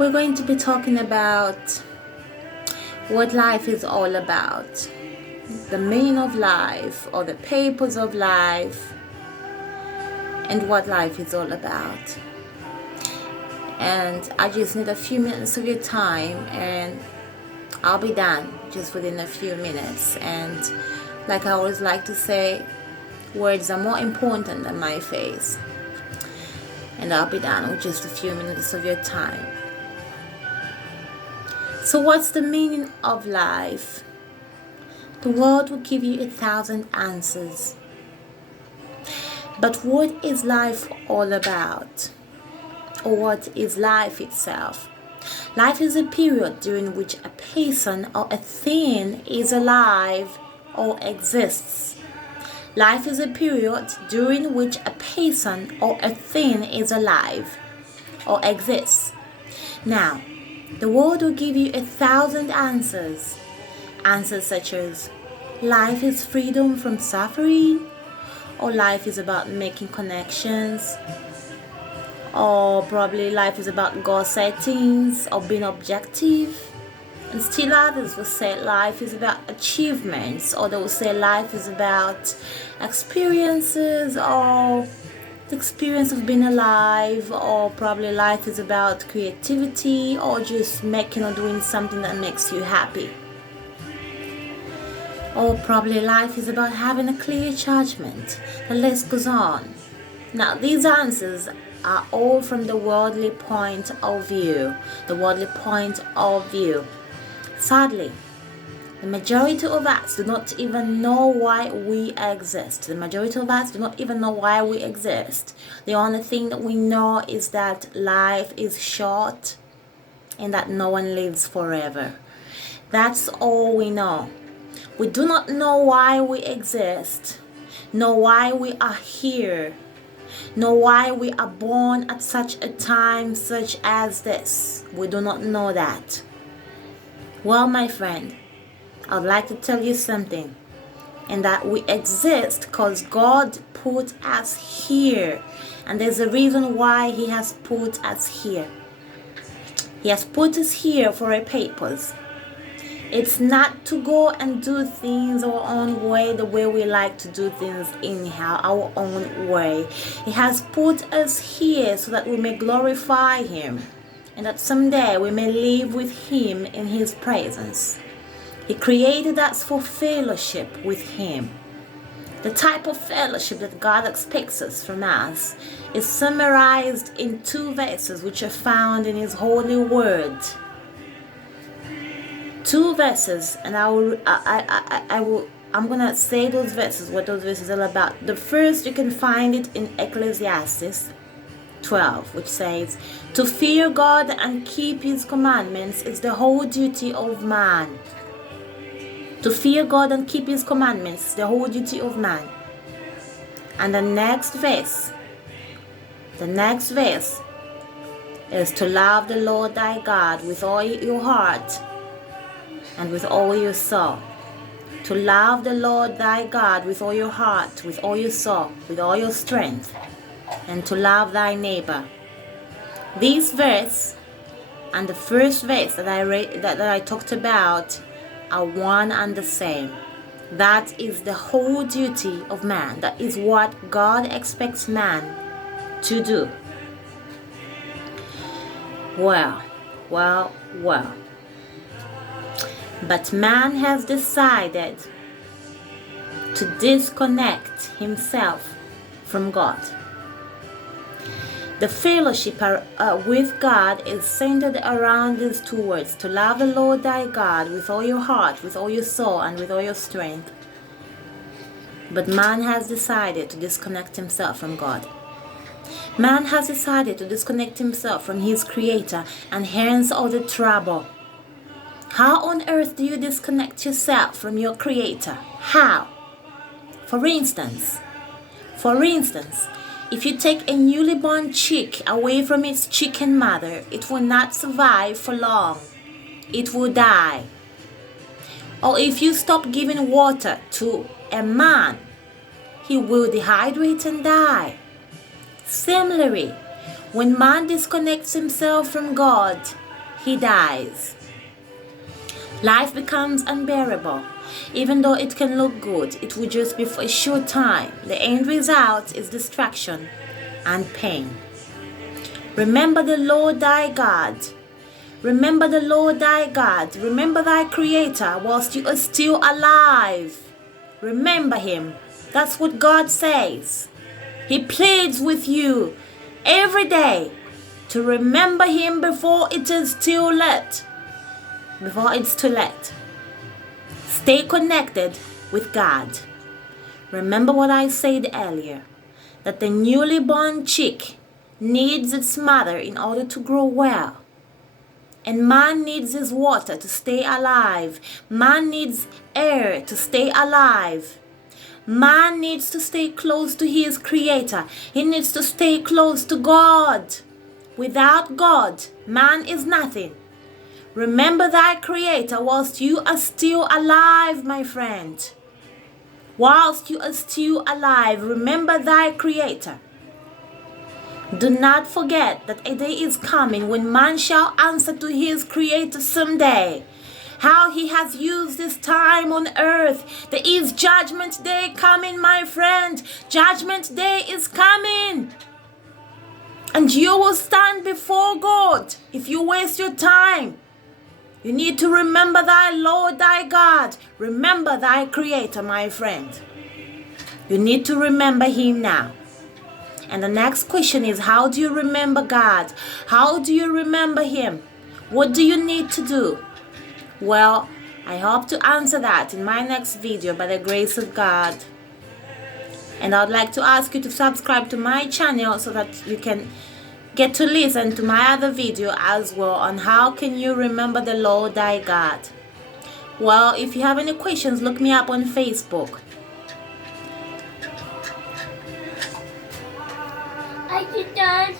We're going to be talking about what life is all about, the meaning of life or the purpose of life, and what life is all about. And I just need a few minutes of your time and I'll be done just within a few minutes. And like I always like to say, words are more important than my face. And I'll be done with just a few minutes of your time. So what's the meaning of life? The world will give you 1,000 answers. But what is life all about? Or what is life itself? Life is a period during which a person or a thing is alive or exists. Life is a period during which a person or a thing is alive or exists. Now, the world will give you 1,000 answers. Answers such as life is freedom from suffering, or life is about making connections, or probably life is about goal settings or being objective. And still others will say life is about achievements, or they will say life is about experiences or the experience of being alive, or probably life is about creativity or just making or doing something that makes you happy. Or probably life is about having a clear judgment. The list goes on. Now these answers are all from the worldly point of view. The worldly point of view. Sadly, the majority of us do not even know why we exist. The majority of us do not even know why we exist. The only thing that we know is that life is short and that no one lives forever. That's all we know. We do not know why we exist, know why we are here, know why we are born at such a time such as this. We do not know that. Well, my friend, I'd like to tell you something, and that we exist because God put us here, and there's a reason why He has put us here. He has put us here for a purpose. It's not to go and do things our own way, the way we like to do things anyhow, our own way. He has put us here so that we may glorify Him, and that someday we may live with Him in His presence. He created us for fellowship with Him. The type of fellowship that God expects us from us is summarized in 2 verses which are found in His holy word. 2 verses, and I'm gonna say those verses, what those verses are about. The first, you can find it in Ecclesiastes 12, which says, to fear God and keep His commandments is the whole duty of man. To fear God and keep His commandments is the whole duty of man. And the next verse is to love the Lord thy God with all your heart and with all your soul. To love the Lord thy God with all your heart, with all your soul, with all your strength, and to love thy neighbor. This verse and the first verse that I talked about are one and the same. That is the whole duty of man. That is what God expects man to do. Well. But man has decided to disconnect himself from God. The fellowship with God is centered around these 2 words, to love the Lord thy God with all your heart, with all your soul, and with all your strength. But man has decided to disconnect himself from God. Man has decided to disconnect himself from his Creator, and hence all the trouble. How on earth do you disconnect yourself from your Creator? How? For instance, if you take a newly born chick away from its chicken mother, it will not survive for long. It will die. Or if you stop giving water to a man, he will dehydrate and die. Similarly, when man disconnects himself from God, he dies. Life becomes unbearable. Even though it can look good, it will just be for a short time. The end result is distraction and pain. Remember the Lord thy God. Remember the Lord thy God. Remember thy Creator whilst you are still alive. Remember him. That's what God says. He pleads with you every day to remember him before it is too late. Before it's too late. Stay connected with God. Remember what I said earlier, that the newly born chick needs its mother in order to grow well. And man needs his water to stay alive. Man needs air to stay alive. Man needs to stay close to his Creator. He needs to stay close to God. Without God, man is nothing. Remember thy Creator whilst you are still alive, my friend. Whilst you are still alive, remember thy Creator. Do not forget that a day is coming when man shall answer to his Creator someday. How he has used this time on earth. There is judgment day coming, my friend. Judgment day is coming. And you will stand before God if you waste your time. You need to remember thy Lord, thy God. Remember thy Creator, my friend. You need to remember him now. And the next question is, how do you remember God? How do you remember him? What do you need to do? Well, I hope to answer that in my next video by the grace of God. And I'd like to ask you to subscribe to my channel so that you can get to listen to my other video as well on how can you remember the Lord thy God. Well, if you have any questions, look me up on Facebook. Are you done?